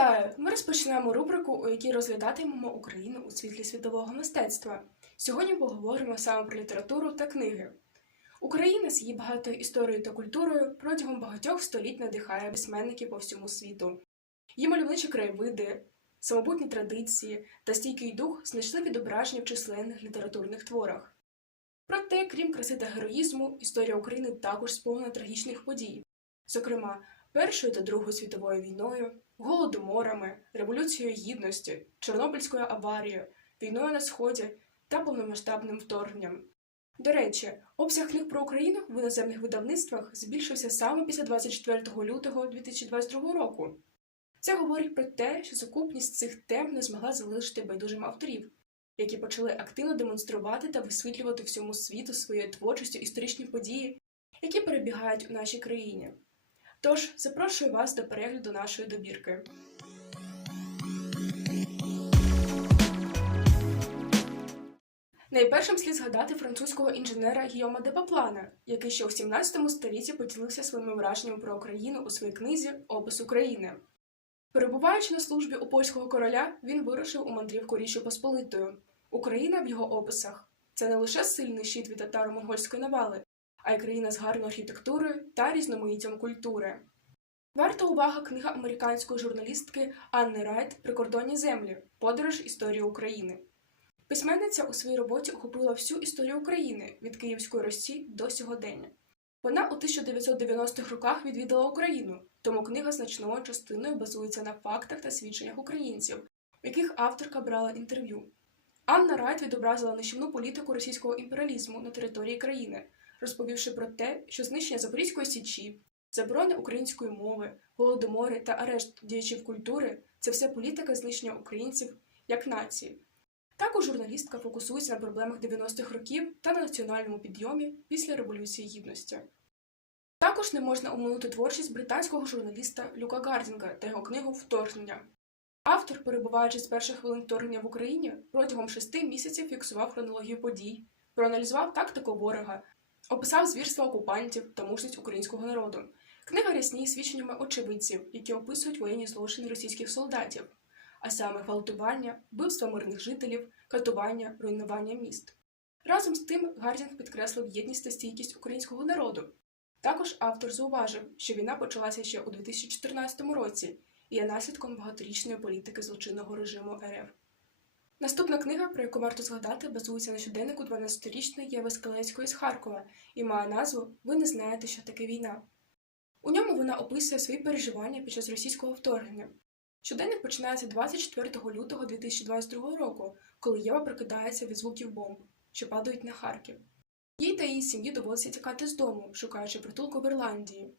Вітаю! Ми розпочинаємо рубрику, у якій розглядатимемо Україну у світлі світового мистецтва. Сьогодні поговоримо саме про літературу та книги. Україна з її багатою історією та культурою протягом багатьох століть надихає письменників по всьому світу. Її мальовничі краєвиди, самобутні традиції та стійкий дух знайшли відображення в численних літературних творах. Проте, крім краси та героїзму, історія України також сповнена трагічних подій, зокрема Першою та Другою світовою війною, голодоморами, революцією гідності, Чорнобильською аварією, війною на сході та повномасштабним вторгненням. До речі, обсяг книг про Україну в іноземних видавництвах збільшився саме після 24 лютого 2022 року. Це говорить про те, що сукупність цих тем не змогла залишити байдужим авторів, які почали активно демонструвати та висвітлювати всьому світу своєю творчістю історичні події, які перебігають у нашій країні. Тож запрошую вас до перегляду нашої добірки. Найпершим слід згадати французького інженера Гіома де Паплана, який ще у 17 столітті поділився своїми враженнями про Україну у своїй книзі Опис України. Перебуваючи на службі у польського короля, він вирушив у мандрівку Річчю Посполитою. Україна в його описах це не лише сильний щит від татаро-монгольської навали, а й країна з гарною архітектурою та різноманіттям культури. Варта уваги книга американської журналістки Анни Райт Прикордонні землі Подорож історії України. Письменниця у своїй роботі охопила всю історію України від Київської Росії до сьогодення. Вона у 1990-х роках відвідала Україну, тому книга значною частиною базується на фактах та свідченнях українців, у яких авторка брала інтерв'ю. Анна Райт відобразила нищівну політику російського імперіалізму на території країни, розповівши про те, що знищення Запорізької січі, заборони української мови, голодомори та арешт діячів культури це все політика знищення українців як нації. Також журналістка фокусується на проблемах 90-х років та на національному підйомі після Революції Гідності. Також не можна оминути творчість британського журналіста Люка Гардінга та його книгу Вторгнення. Автор, перебуваючи з перших хвилин вторгнення в Україні, протягом шести місяців фіксував хронологію подій, проаналізував тактику ворога, описав звірства окупантів та мужність українського народу. Книга рясніє свідченнями очевидців, які описують воєнні злочини російських солдатів, а саме гвалтування, вбивства мирних жителів, катування, руйнування міст. Разом з тим Гардінг підкреслив єдність та стійкість українського народу. Також автор зауважив, що війна почалася ще у 2014 році і є наслідком багаторічної політики злочинного режиму РФ. Наступна книга, про яку варто згадати, базується на щоденнику 12-річної Єви Скалецької з Харкова і має назву Ви не знаєте, що таке війна. У ньому вона описує свої переживання під час російського вторгнення. Щоденник починається 24 лютого 2022 року, коли Єва прокидається від звуків бомб, що падають на Харків. Їй та її сім'ї доводиться тікати з дому, шукаючи притулку в Ірландії.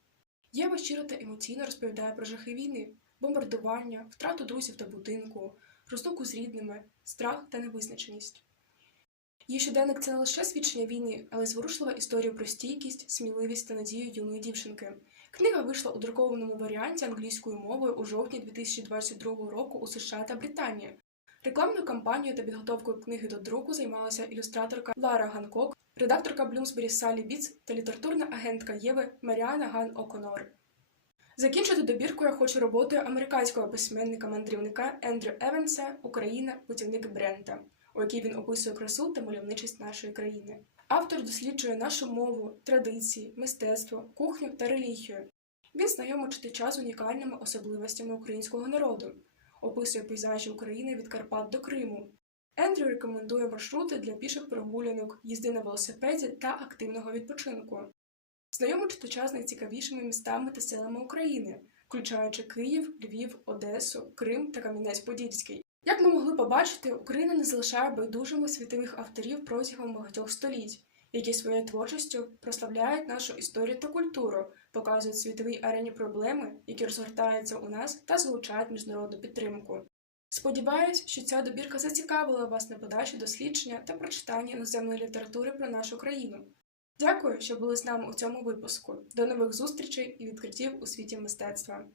Єва щиро та емоційно розповідає про жахи війни, бомбардування, втрату друзів та будинку, розлуку з рідними, страх та невизначеність. Її щоденник це не лише свідчення війни, але й зворушлива історія про стійкість, сміливість та надію юної дівчинки. Книга вийшла у друкованому варіанті англійською мовою у жовтні 2022 року у США та Британії. Рекламною кампанією та підготовкою книги до друку займалася ілюстраторка Лара Ганкок, редакторка Блумсбері Салі Біц та літературна агентка Єви Маріана Ган Оконор. Закінчити добірку я хочу роботою американського письменника-мандрівника Ендрю Еванса Україна, путівник Брента, у якій він описує красу та мальовничість нашої країни. Автор досліджує нашу мову, традиції, мистецтво, кухню та релігію. Він знайомий читача з унікальними особливостями українського народу, описує пейзажі України від Карпат до Криму. Ендрю рекомендує маршрути для піших прогулянок, їзди на велосипеді та активного відпочинку. Знайомий читача з найцікавішими містами та селами України, включаючи Київ, Львів, Одесу, Крим та Кам'янець-Подільський. Як ми могли побачити, Україна не залишає байдужими світових авторів протягом багатьох століть, які своєю творчістю прославляють нашу історію та культуру, показують світовій арені проблеми, які розгортаються у нас та залучають міжнародну підтримку. Сподіваюсь, що ця добірка зацікавила вас на подальші дослідження та прочитання іноземної літератури про нашу країну. Дякую, що були з нами у цьому випуску. До нових зустрічей і відкриттів у світі мистецтва.